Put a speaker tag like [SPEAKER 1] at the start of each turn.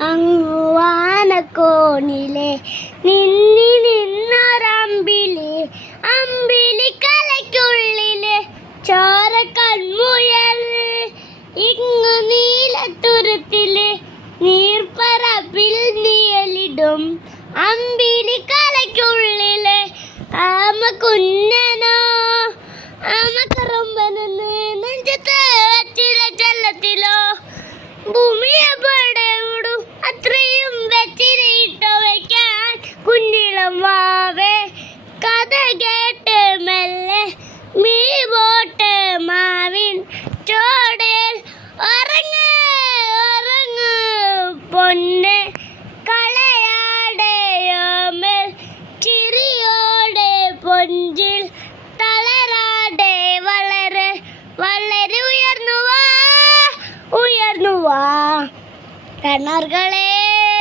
[SPEAKER 1] അങ്ങു വാനക്കോണിലെ നിന്നി നിന്നൊരമ്പിലെ അമ്പിളി കലയ്ക്കുള്ളിലെ ചോര കൺമുയൽ ഇങ്ങു നീലത്തുരുത്തിലെ നീർപ്പറപ്പിൽ നീയലിടും അമ്പിളി കലയ്ക്കുള്ളിലെ. ആമ കുഞ്ഞനോ ஒன்று களையாடேயோமில் சிறியோடே பொஞ்சில் தளராடே வளர. வளரி உயர்ந்துவா உயர்ந்துவா. கணர்களே